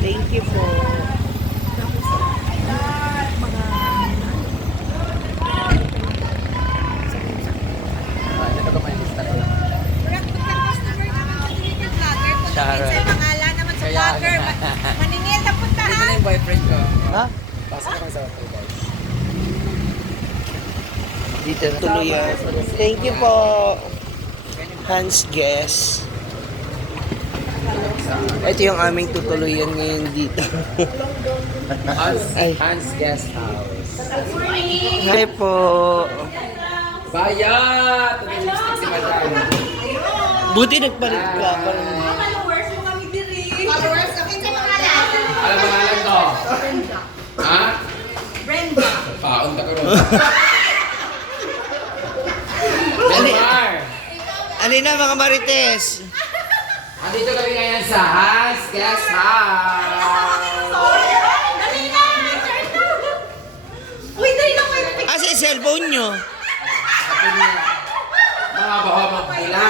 Thank you po. Sa pangalan naman sa vlogger. Maningil na punta ha. Ito na yung boyfriend ko. Ha? Pasok naman sa hotel, guys. Dito na tuloy yan. Thank you po. Hans Guest. Ito yung aming tutuluyan ngayon dito. Ay. Hans Guest House. Hi po. Bayat! Tumilipstick si Madam. Buti nagpalit ka. Followers mo kami diri. Followers sa kinsa pangalan? Alam mo nga lang to? Ha? Brenda. Paon ka ron. Benmar! Ano na mga Marites? Andito kami ngayon sa Hans Guest House. Dali na. Uy, dali na kayo. Asa yung cellphone nyo? Sabi niya, mga bahawang pula.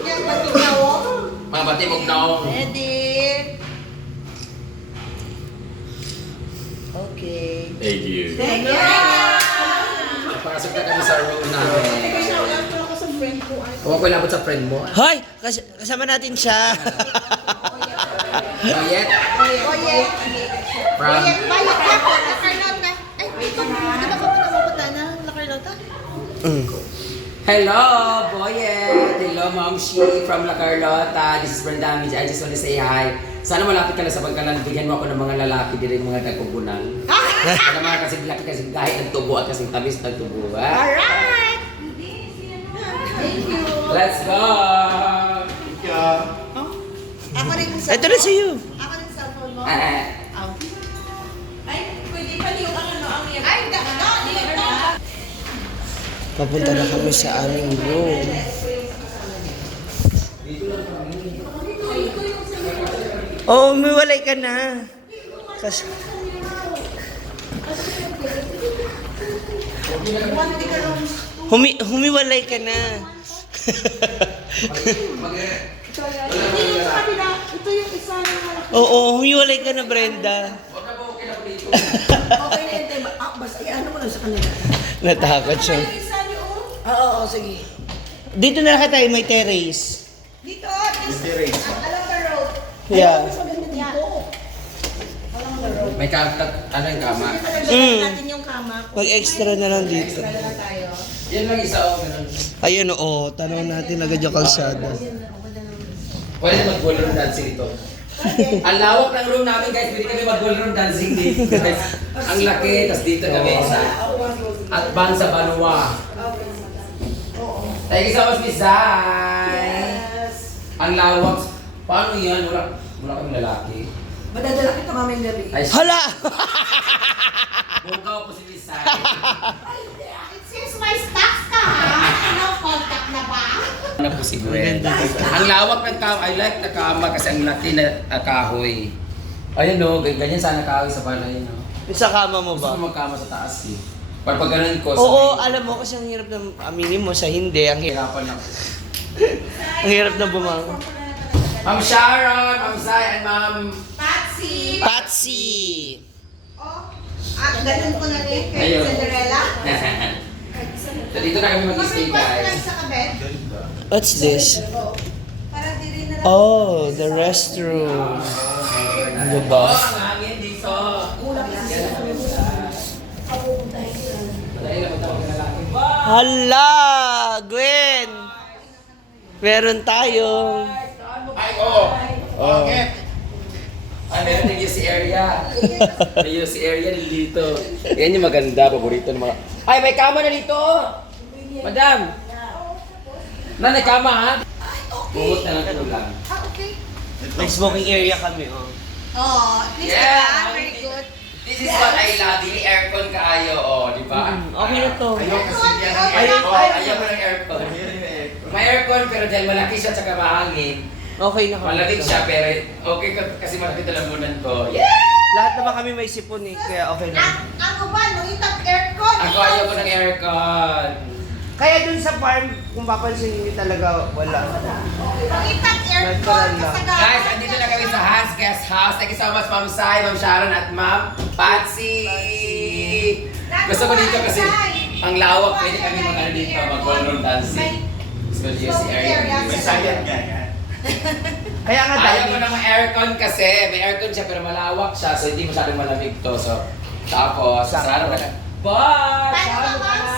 Yan, patigyaw. Mga batimog naong. Ready. Okay. Thank you. Thank you. Pasok na kami sa room namin. Huwag ko ilabot sa friend mo. Hoy! Kasama natin siya. Bayet? Oye. From? Bayad ka po. La Carlota. Ay, ito. Di ba ka po namapunta na? La Carlota? Hello, Boyet! Hello, Mom Shi from La Carlota. This is Brenda Midge. I just want to say hi. Sana malapit ka na sa pagkalan. Bigyan mo ako ng mga lalaki din mga nagkubunan. Alam mo kasi laki kasi kahit nagtubo at kasi tamis nagtubo. Alright. Thank you. Let's go! Ako rin sa Ito na sa'yo. Ako rin sa phone mo. Ah, Ay, pwede pa yung ang Ay, dito. Papunta na kami sa aming room. Oh, umiwalay ka na. Kasi... humiwalay ka na. Hindi yung sa kabila. Ito yung isa ng malaki. Oo, humiwalay ka na, Brenda. Okay na yun. Basta ano mo lang sa kanila. Natakot siya. Yung isa niyo. Oo, sige. Dito na lang tayo, may terrace. Dito. Along the road. Yeah. may ano yung kama? Natin yung kama. Mag-extra na lang dito. Extra na tayo. Yan lang isa o ganun. Ayun, oo. Tanaw natin agad yung kalsada. Pwede mag-ballroom dancing ito. Ang lawak ng room namin guys, pwede kami mag-ballroom dancing dito guys. Ang laki, tapos dito kami sa Atbang sa Banwa. Thank you so much, Miss Zay. Ang lawak. Paano yan? Wala kami lalaki. Madadala kita maming gabi. Ay, Hala! Bukaw po si Miss Zay. It seems my stocks ka ha? Ano, contact na ba? Ano po si Gwen? Ang lawak ng kama. I like the kama kasi ang laki na kahoy. Ayun no, ganyan sana kahoy sa balay no. Sa kama mo Gusto ba? ko magkama sa taas eh. Pag ganun ko, Oo, alam mo kasi ang hirap na aminin mo sa hindi. Ang hirap, hirapan ako. ang hirap na bumangon. Ma'am Sharon, Ma'am Zay, and Ma'am... Patsy! Patsy! Oh, ganun ko na rin kay Ayun. Cinderella. So dito na kami mag-stay Mag-request lang guys. sa kabed. What's this? Para di rin na lang. Oh, the restroom. Diba? Oh, ang hangin dito. Madali lang magtawag ng lalaki. Hala! Gwen! Meron tayo. Ay, oo. Bakit? Ay, meron ng UC area. May UC area din dito. Yan yung maganda, paborito ng mga... Ay, may kama na dito! Madam! May kama ha? Bumot na lang ito lang. Ah, okay. May smoking area kami, oh. Oh, at least Yeah. diba? Very good. This is what I love. Dili aircon kaayo, oh, di ba? Okay na to. Ayaw kasi yan ng aircon. Ayaw ko ng aircon. May aircon pero dahil malaki siya tsaka mahangin. Okay na kami. Malamig siya pero okay kasi malaki talamunan ko. Yeah! Lahat naman kami may sipon eh, kaya okay na. Ako ba, nung itag aircon? Ako ayaw ko ng aircon. Kaya dun sa farm, kung papansin niyo talaga, wala. Pakitang aircon Natural lang. kasagaran. Guys, andito na kami sa Hans Guest House. Thank you so much, Ma'am Sai, Ma'am Sharon, at Ma'am Patsy. Gusto ko dito kasi ang lawak. Pwede kami mag-ano dito, mag-ballroom dancing. Especially si area. May sayang nga yan. Kaya nga Ayaw dahil, ko ng aircon kasi. May aircon siya pero malawak siya. So hindi masyadong malamig to. So, tapos, sarado na ka. Bye! Paano ka, Ma'am?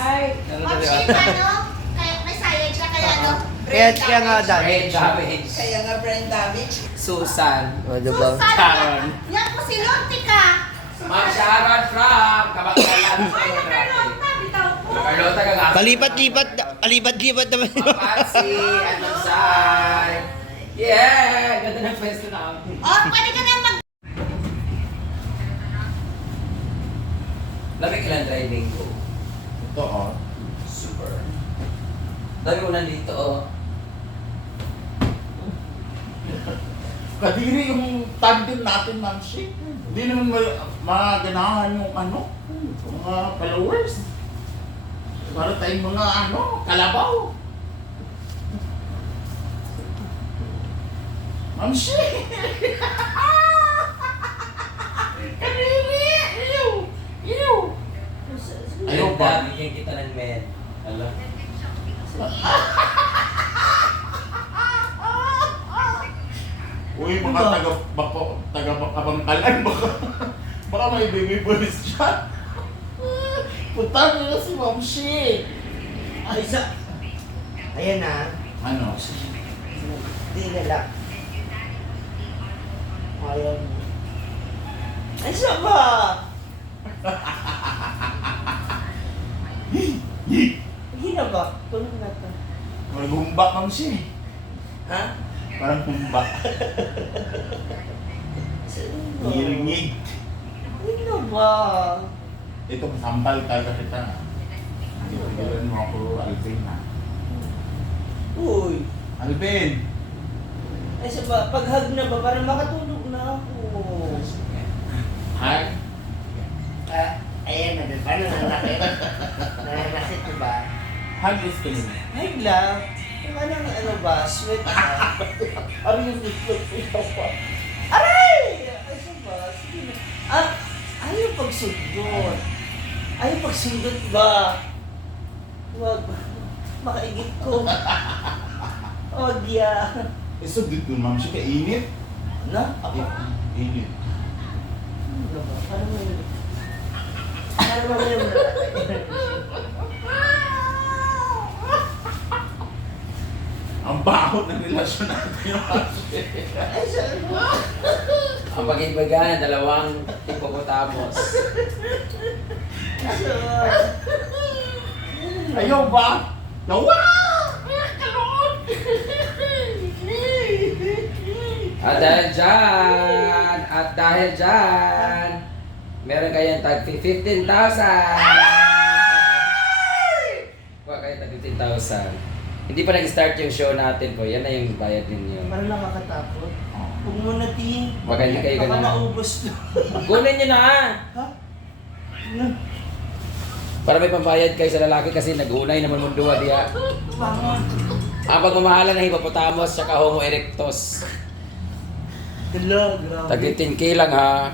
Ma'am Shane, ano? Kaya may sayang siya, kaya ano? kaya nga dahil. Brain damage. Kaya nga brain damage. Susan. O, diba? Sharon. Yan po si Lontica. Ma'am Sharon from Kabakalan. Ay, Carlota, bitaw po. Carlota ka nga. Palipat-lipat naman. Ma'am Patsy at Ma'am Sai. Yeah! Ganda ng pwesto namin. Oh, pwede ka na mag... Lamig ilang driving ko. Ito oh. Super. Dami ko nandito oh. Kadiri yung tandem natin, Ma'am Shi. Hindi naman maganahan yung ano, mga followers. Para tayong mga ano, kalabaw. Ma'am Shi! Kadiri! Ew! Ew! Ayaw ba? Bigyan kita ng men. Alam. Uy, mga taga-Kabangkalan, baka may baby boys siya. Punta nila si Ma'am Shi. Ay, ayan na. Ano? Hindi nila. Ayan. Ay, siya ba? Hindi na ba? Tulog na to. Magumba, Ma'am Shi. Ha? Parang humba. Ngiringig. Hindi na ba? Ito, sampal talaga kita. Gilan mo ako, Alvin ha. Uy. Alvin! Ay, siya ba? Pag-hug na ba? Parang makatulog na ako. Hi! Ayan na. Paano nanakit? Nanakit ko ba? Hug is killing. Ay, lang. Yung ano ba? Sweat ba? Ano yung flip-flip pa? Aray! Ay, siya ba? Sige na. Ayaw pagsundot. Ayaw pagsundot ba? Huwag. Makaigit ko. Huwag ya. So, dito Ma'am Shi, kainit. Na? Ako? Init. Ano ba? Parang may... Parang may... Ang baho ng relasyon natin, Ma'am Shi. Ay, siya ba? Ang pag-ibagan ng dalawang hippopotamus. Siya ba? Ayaw ba? Yawa! At dahil dyan, meron kayong tag 15,000. Kuha kayo tag 15,000. Hindi pa nag-start yung show natin po. Yan na yung bayad ninyo. Parang nakakatakot. Huwag mo na, Ting. Baka hindi kayo Baka ganun. maubos to. Kunin nyo na! Ha? Ano? Para may pambayad kayo sa lalaki kasi nag-unay naman munduwa diya. Bangon. Ang pagmamahalan ng hippopotamus sa Homo erectus. Dala, grabe. Tag 15K lang ha.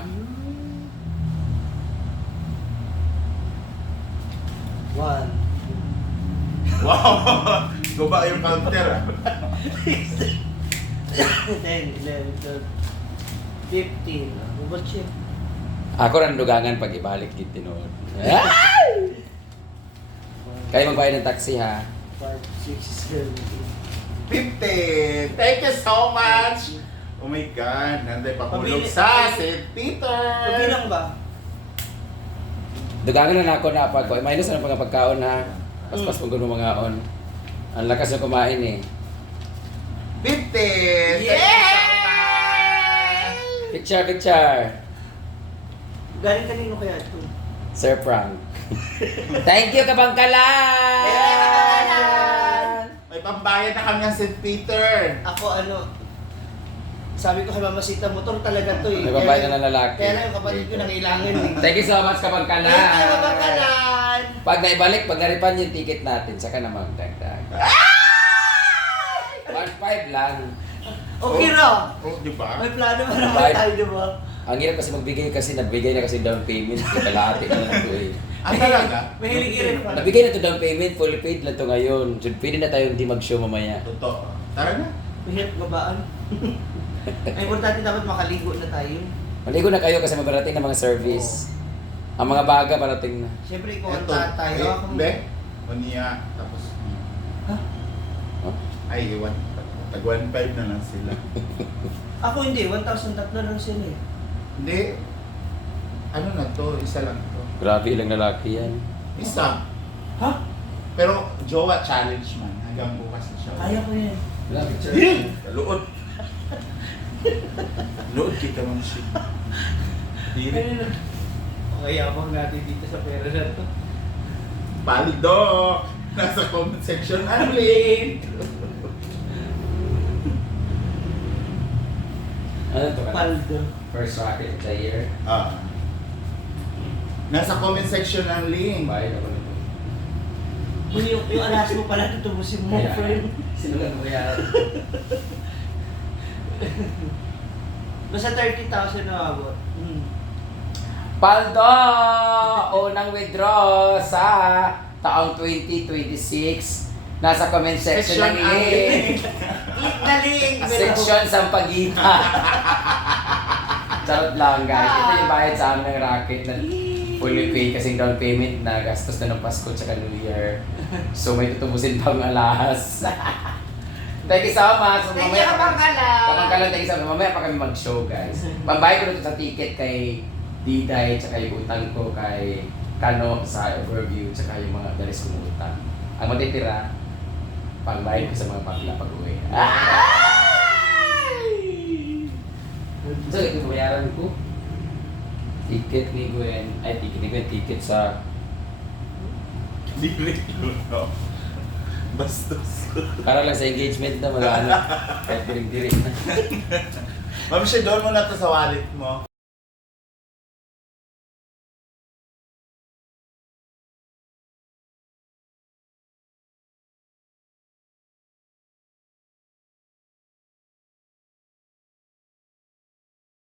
One. Wow! Guba yung counter ah. 10, 11, 12, 15. Bubot siya. Ako rin dugangan pag ibalik kit tinuod. Kayo magbayad ng taxi ha. 5, 6, 7, 15! Thank you so much! Oh my God, nanday papulog sa St. Peter! Pabilang ba? Dugangan na ako na pag minus na pag pagkaon ha. Paspas mo guno mga on. Ang lakas na kumain eh. 15! Thank you so much! Picture. Galing kanino kaya ito? Sir Frank. Thank you Kabangkalan! May pambayad na kami ng St. Peter! Ako ano, sabi ko kay Mama Sita, motor talaga to eh. May babae na ng lalaki. Kaya lang yung kapatid ko nangailangan eh. Thank you so much Kabangkalan! Thank you, Kabangkalan! Pag naibalik, pag na-refund yung ticket natin, saka na magdagdag. 1.5 lang. Okay na. Oh, di ba? May plano pa naman Bye. tayo, di ba? Ang hirap kasi magbigay kasi nagbigay na kasi down payment. Kalahati na lang ito eh. Ah, talaga? Mahilig i-refund. Nabigay na to down payment, fully paid na to ngayon. So, pwede na tayo hindi mag-show mamaya. Totoo. Tara na. Mahirap babaan. Ang importante dapat makaligo na tayo. Maligo na kayo kasi mabarating na mga service. Ang mga baga parating na. Siyempre, ikaw ang Ito. tatay. Eh, Ako- be? Maniya. Tapos, Ha? Oh? ay, iwan. Tag 1.5 na lang sila. Ako hindi, 1,000 tatlo lang sila eh. Hindi. Ano na to? Isa lang to. Grabe ilang lalaki yan. Isa. Ha? Pero jowa challenge man. Hanggang bukas na siya. Kaya ko yan. Wala picture. Luod. Luod kita man siya. Dili. Kaya abang natin dito sa pera na to. Paldo! Nasa comment section ang link. Ano to ka? Paldo. First rocket of the year. Ah. Nasa comment section ang link. Bayad ako nito. Yung alas mo pala tutubusin mo, Kaya, friend. sino lang kaya? Basta 30,000 na abot. Paldo! Unang withdraw sa taong 2026. Nasa comment section ng link. Click na link! Section sa pagitan. Charot lang guys. Ito yung bayad sa amin ng racket na fully paid kasing down payment na gastos na ng Pasko tsaka New Year. So may tutubusin pang alas. Thank you so much. So, Thank you, Kapangkalan. Thank you so much. Mamaya pa kami mag-show guys. Pambayad ko na ito sa ticket kay Diday tsaka yung utang ko kay Kano sa overview tsaka yung mga dalis kong utang. Ang matitira, pambayad ko sa mga pagla pag-uwi. So, ito bayaran ko. Ticket ni Gwen. Ay, ticket ni Gwen. Ticket sa... Dili. Bastos. Para lang sa engagement na mag-ano. Kahit diring-diring na. Ma'am, siya doon mo na to sa wallet mo.